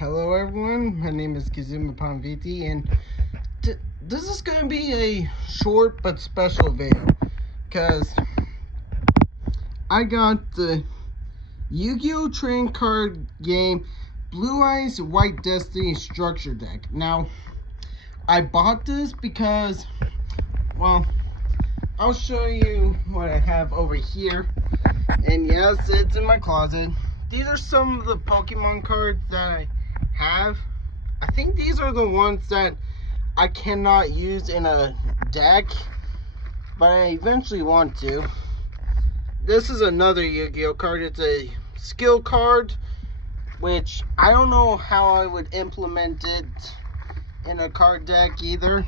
Hello everyone, my name is Kazuma Panviti, and this is going to be a short but special video because I got the Yu-Gi-Oh! Trading card game Blue Eyes White Destiny structure deck. Now, I bought this because, well, I'll show you what I have over here, and yes, it's in my closet. These are some of the Pokemon cards that I have. I think these are the ones that I cannot use in a deck, but I eventually want to. This is another Yu-Gi-Oh card. It's a skill card, which I don't know how I would implement it in a card deck either.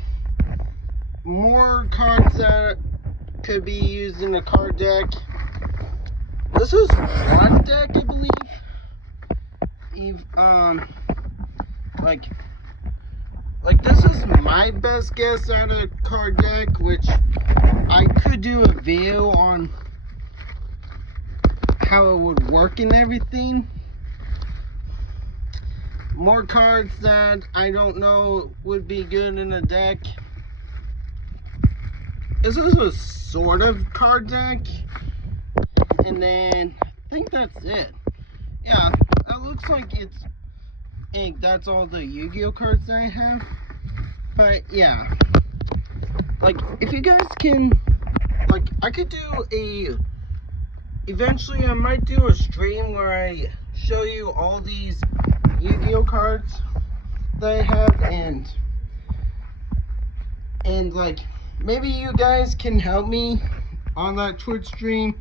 More cards that could be used in a card deck. This is one deck, I believe. Like this is my best guess at a card deck, which I could do a video on how it would work and everything. More cards that I don't know would be good in a deck. This is a sort of card deck. And then I think that's it. Yeah, that looks like it's ink. That's all the Yu-Gi-Oh cards that I have. But yeah, like if you guys can, like I could do eventually I might do a stream where I show you all these Yu-Gi-Oh cards that I have, and like maybe you guys can help me on that Twitch stream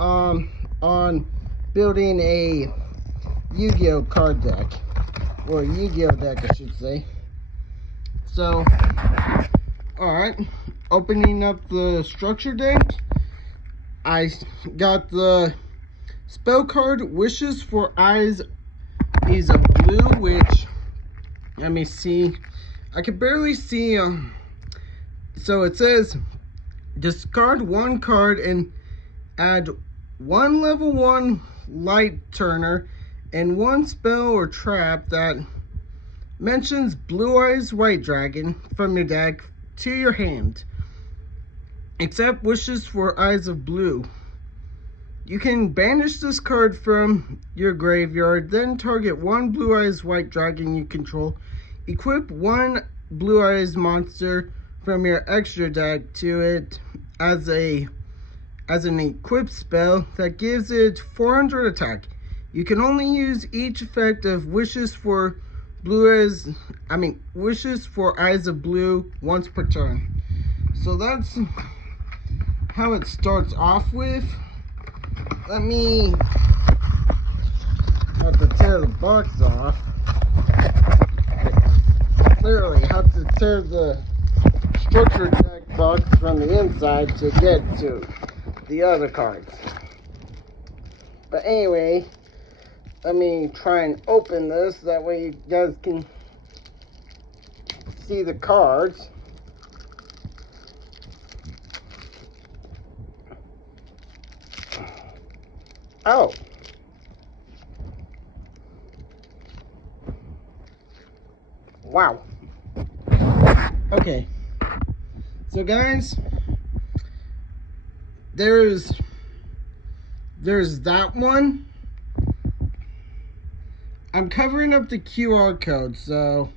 on building a Yu-Gi-Oh card deck, or Yu-Gi-Oh deck I should say. So alright, opening up the structure deck, I got the spell card Wishes for Eyes is a blue, which let me see, I can barely see. So it says discard one card and add one level 1 light turner and one spell or trap that mentions Blue Eyes White Dragon from your deck to your hand, except Wishes for Eyes of Blue. You can banish this card from your graveyard, then target one Blue Eyes White Dragon you control. Equip one Blue Eyes monster from your extra deck to it as an equipped spell that gives it 400 attack. You can only use each effect of Wishes for Eyes of Blue once per turn. So that's how it starts off with. Let me have to tear the box off. Literally have to tear the structure deck box from the inside to get to the other cards. But anyway, let me try and open this, that way you guys can see the cards. Oh, wow. Okay, so guys, there's that one. I'm covering up the QR code, so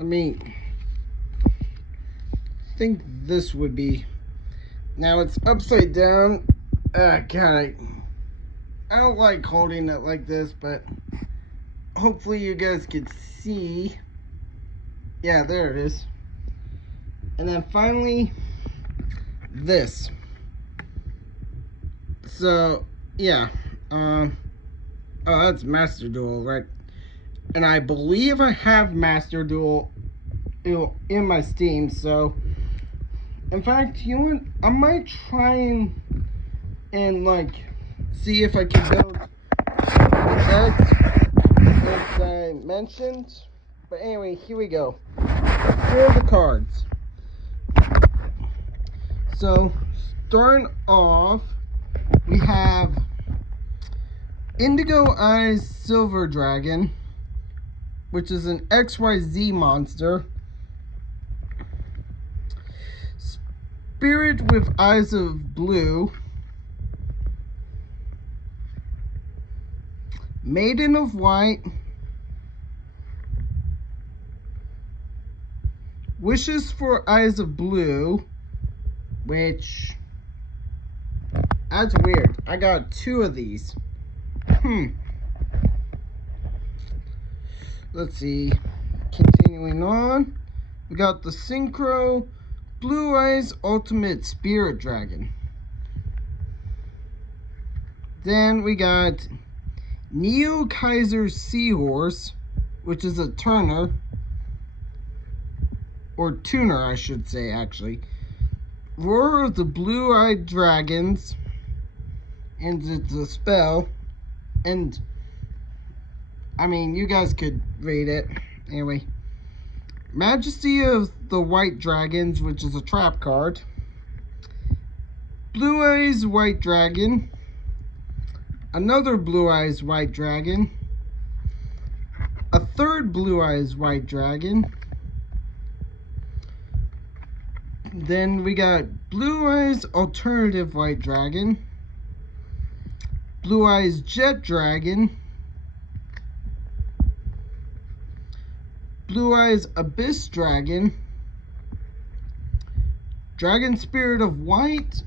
I think this would be, now it's upside down. God, I don't like holding it like this, but hopefully you guys can see. Yeah, there it is. And then finally, this. So yeah, oh, that's Master Duel, right? And I believe I have Master Duel in my Steam. So in fact, you know what, I might try and like see if I can build the deck as I mentioned. But anyway, here we go. Here are the cards. So starting off, we have Indigo Eyes Silver Dragon, which is an XYZ monster. Spirit with Eyes of Blue. Maiden of White. Wishes for Eyes of Blue, which, that's weird. I got 2 of these. Let's see. Continuing on. We got the Synchro Blue Eyes Ultimate Spirit Dragon. Then we got Neo Kaiser Seahorse, which is a Turner. Or tuner, I should say, actually. Roar of the Blue-Eyed Dragons. And it's a spell. And, I mean, you guys could read it. Anyway. Majesty of the White Dragons, which is a trap card. Blue Eyes White Dragon. Another Blue Eyes White Dragon. A third Blue Eyes White Dragon. Then we got Blue Eyes Alternative White Dragon. Blue Eyes Jet Dragon. Blue Eyes Abyss Dragon. Dragon Spirit of White.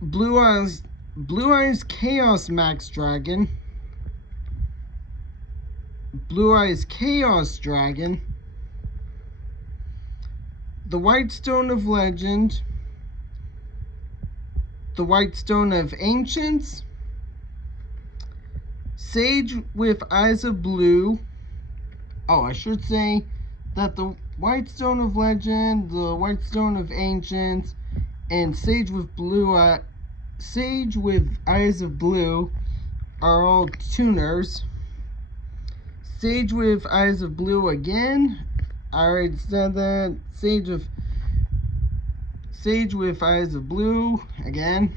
Blue Eyes Chaos Max Dragon. Blue Eyes Chaos Dragon. The White Stone of Legend. The White Stone of Ancients. Sage with Eyes of Blue. Oh, I should say that the White Stone of Legend, the White Stone of Ancients, and Sage with Eyes of Blue are all tuners. Sage with Eyes of Blue again. I already said that. Sage with Eyes of Blue again.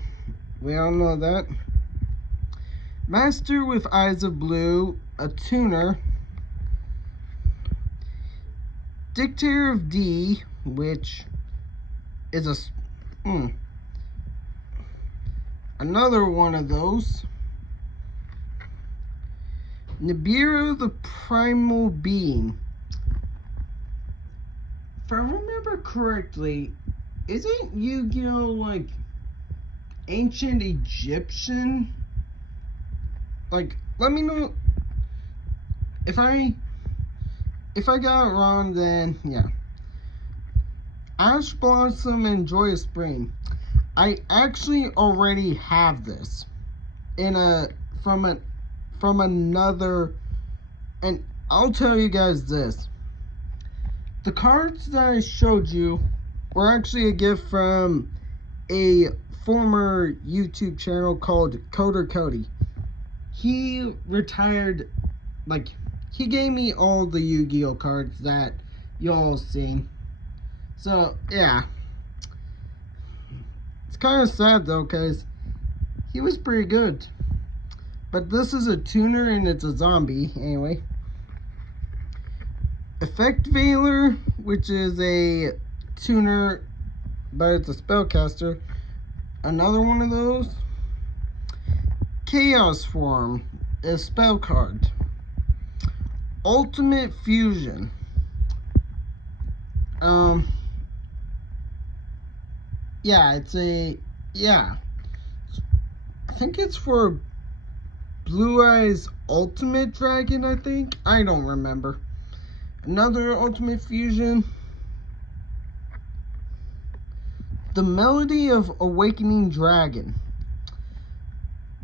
We all know that. Master with Eyes of Blue, a tuner. Dictator of D, which is another one of those. Nibiru the Primal Being. If I remember correctly, isn't Yu-Gi-Oh like ancient Egyptian? Like, let me know if I got it wrong, then yeah. Ash Blossom and Joyous Spring. I actually already have this from another, and I'll tell you guys this. The cards that I showed you were actually a gift from a former YouTube channel called Coder Cody. He retired, like, he gave me all the Yu-Gi-Oh cards that y'all seen. So, yeah. It's kind of sad, though, because he was pretty good. But this is a tuner, and it's a zombie, anyway. Effect Veiler, which is a tuner, but it's a spellcaster. Another one of those. Chaos Form, a spell card. Ultimate Fusion. Yeah, I think it's for Blue Eyes Ultimate Dragon, I think. I don't remember. Another Ultimate Fusion. The Melody of Awakening Dragon.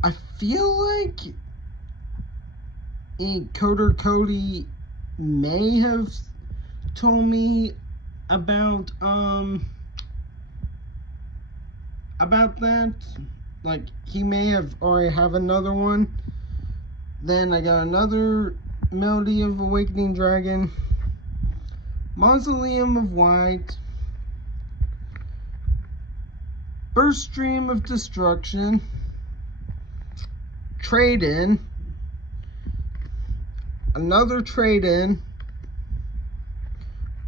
I feel like Coder Cody may have told me about that. Like, he may have already have another one. Then I got another Melody of Awakening Dragon. Mausoleum of White. Burst Stream of Destruction, Trade-In, another Trade-In,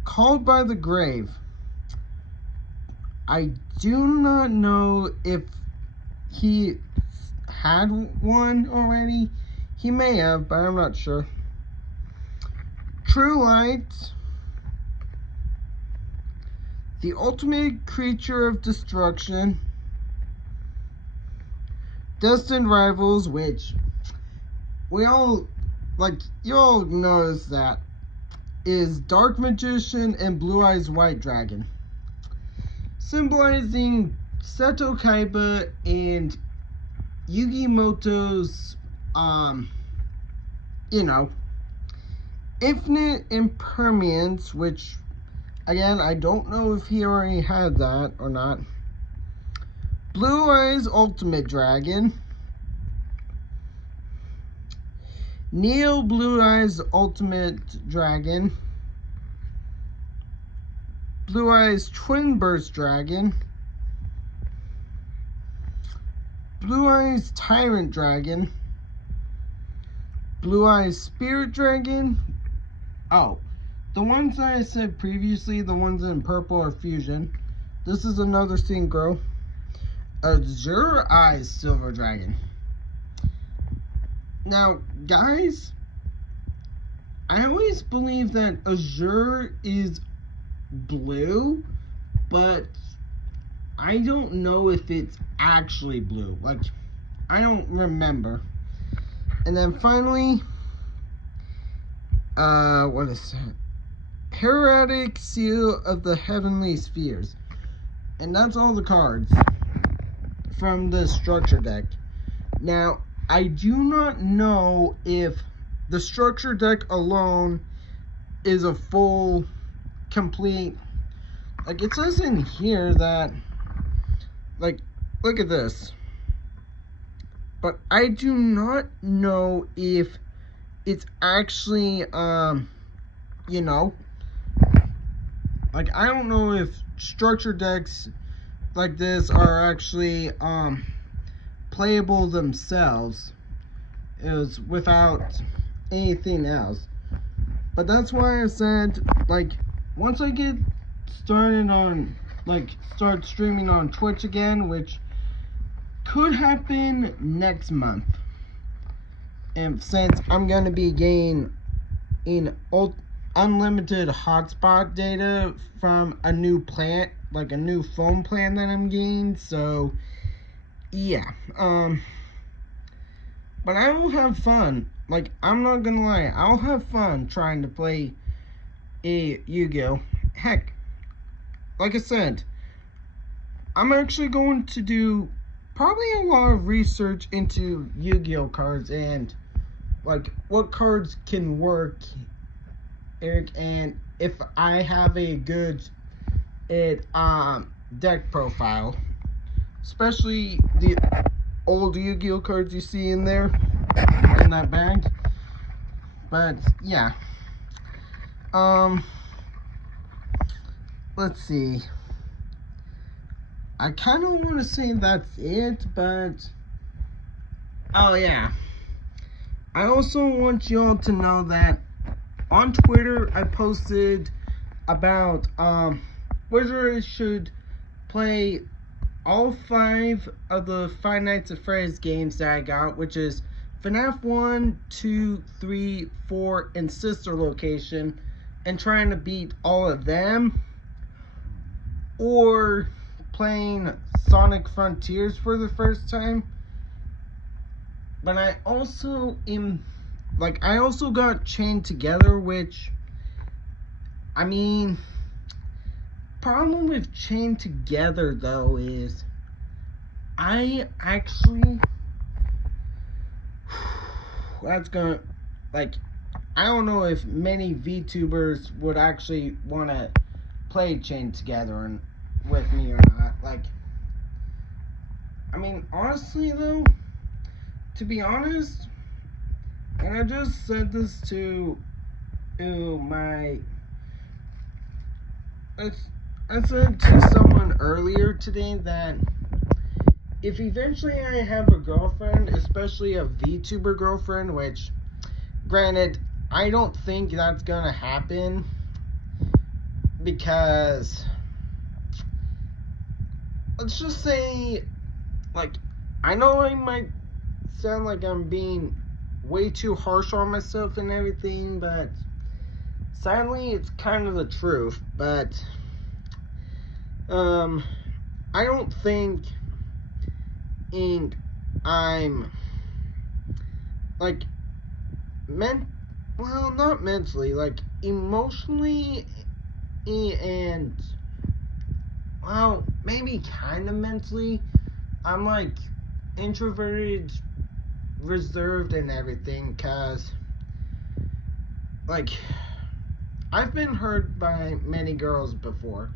Called by the Grave. I do not know if he had one already. He may have, but I'm not sure. True Light, the Ultimate Creature of Destruction, Destined Rivals, which we all, you all notice that, is Dark Magician and Blue Eyes White Dragon, symbolizing Seto Kaiba and Yugimoto's, Infinite Impermanence, which, again, I don't know if he already had that or not. Blue Eyes Ultimate Dragon, Neo Blue Eyes Ultimate Dragon, Blue Eyes Twin Burst Dragon, Blue Eyes Tyrant Dragon, Blue Eyes Spirit Dragon. Oh, the ones that I said previously, the ones in purple are fusion. This is another synchro. Azure Eyes Silver Dragon. Now, guys, I always believe that Azure is blue, but I don't know if it's actually blue. I don't remember. And then finally, what is that? Heretic Seal of the Heavenly Spheres. And that's all the cards from the structure deck. Now, I do not know if the structure deck alone is a full, complete, it says in here that, look at this. But I do not know if it's actually, I don't know if structure decks like this are actually, playable themselves. It was without anything else. But that's why I said, once I get started on, start streaming on Twitch again, which could happen next month. And since I'm going to be getting unlimited hotspot data from a new plan, a new phone plan that I'm getting, so yeah. But I will have fun. I'm not gonna lie, I'll have fun trying to play a Yu-Gi-Oh! Heck, like I said, I'm actually going to do probably a lot of research into Yu-Gi-Oh! Cards and what cards can work, Eric, and if I have a good deck profile, especially the old Yu-Gi-Oh! Cards you see in there, in that bag. But yeah, let's see. I kind of want to say that's it, but oh yeah, I also want you all to know that on Twitter I posted about whether I should play all 5 of the Five Nights at Freddy's games that I got, which is FNAF 1, 2, 3, 4, and Sister Location, and trying to beat all of them, or playing Sonic Frontiers for the first time. But I also I also got Chained Together, which, I mean, problem with Chained Together though is I actually I don't know if many VTubers would actually want to play Chained Together with me or not. I mean, honestly though, to be honest, and I just said this to my, I said to someone earlier today that if eventually I have a girlfriend, especially a VTuber girlfriend, which, granted, I don't think that's gonna happen, because, let's just say, like, I know I might sound like I'm being way too harsh on myself and everything, but sadly, it's kind of the truth. But I don't think I'm like well, not mentally, like emotionally, and well, maybe kind of mentally, I'm like introverted, reserved, and everything, cause like I've been hurt by many girls before,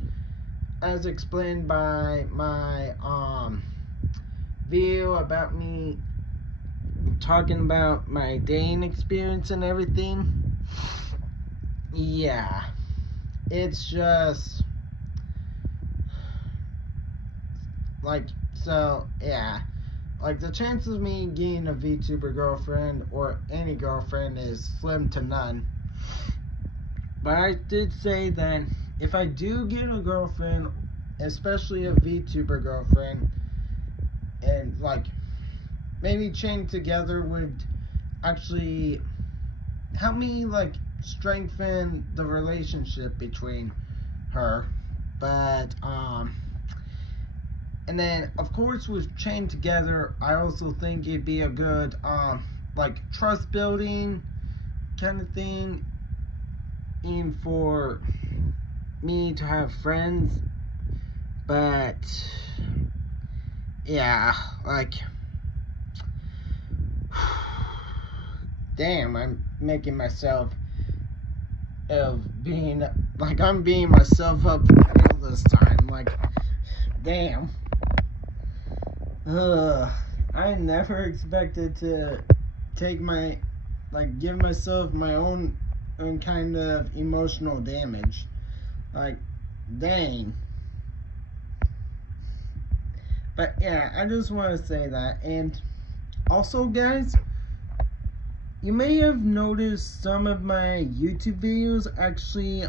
as explained by my video about me talking about my dating experience and everything. Yeah, it's just like, so yeah, like the chances of me getting a VTuber girlfriend or any girlfriend is slim to none. But I did say that if I do get a girlfriend, especially a VTuber girlfriend, and like maybe chain together would actually help me like strengthen the relationship between her. But and then of course with chain together, I also think it'd be a good like trust building kind of thing, and for me to have friends. But yeah, like, damn, I'm making myself being like, I'm being myself up real this time. Like, damn. I never expected to take my, like, give myself my own kind of emotional damage. Like, dang. But yeah, I just want to say that. And also, guys, you may have noticed some of my YouTube videos actually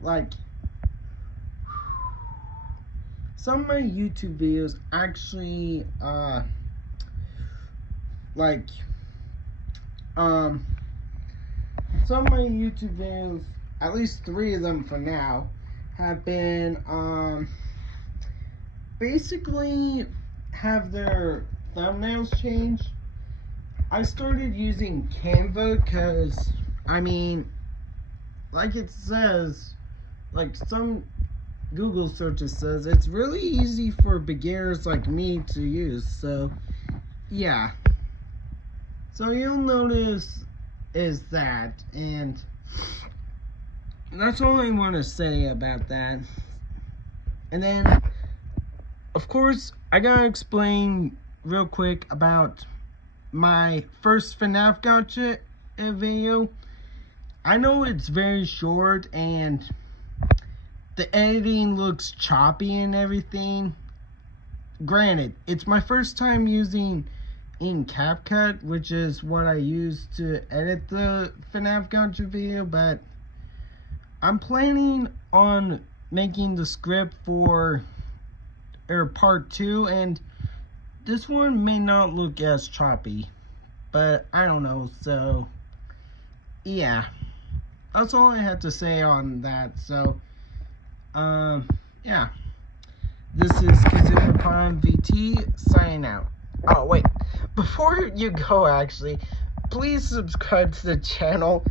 like some of my YouTube videos actually like some of my YouTube videos, at least 3 of them for now, have been basically have their thumbnails changed. I started using Canva because, I mean, like it says, like some Google searches says, it's really easy for beginners like me to use. So yeah, so you'll notice is that, and that's all I want to say about that. And then of course I gotta explain real quick about my first FNAF gotcha video. I know it's very short and the editing looks choppy and everything. Granted, it's my first time using in CapCut, which is what I use to edit the FNAF gotcha video, but I'm planning on making the script for part 2, and this one may not look as choppy, but I don't know. So yeah, that's all I had to say on that. So yeah, this is Kazuma VT signing out. Oh wait, before you go, actually, please subscribe to the channel,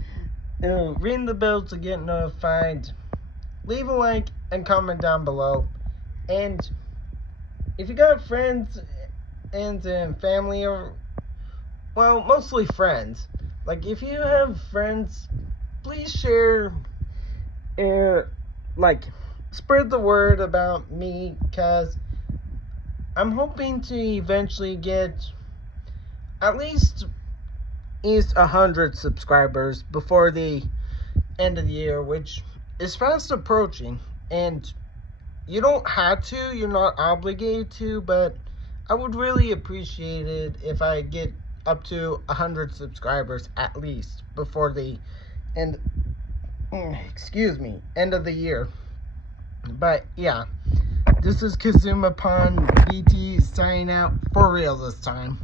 ring the bell to get notified, leave a like and comment down below, and if you got friends and family, or, well, mostly friends, like if you have friends, please share, like, spread the word about me, because I'm hoping to eventually get at least 100 subscribers before the end of the year, which is fast approaching. And You don't have to, you're not obligated to, but I would really appreciate it if I get up to 100 subscribers at least before the end, end of the year. But yeah, this is Kazuma Pond BT signing out for real this time.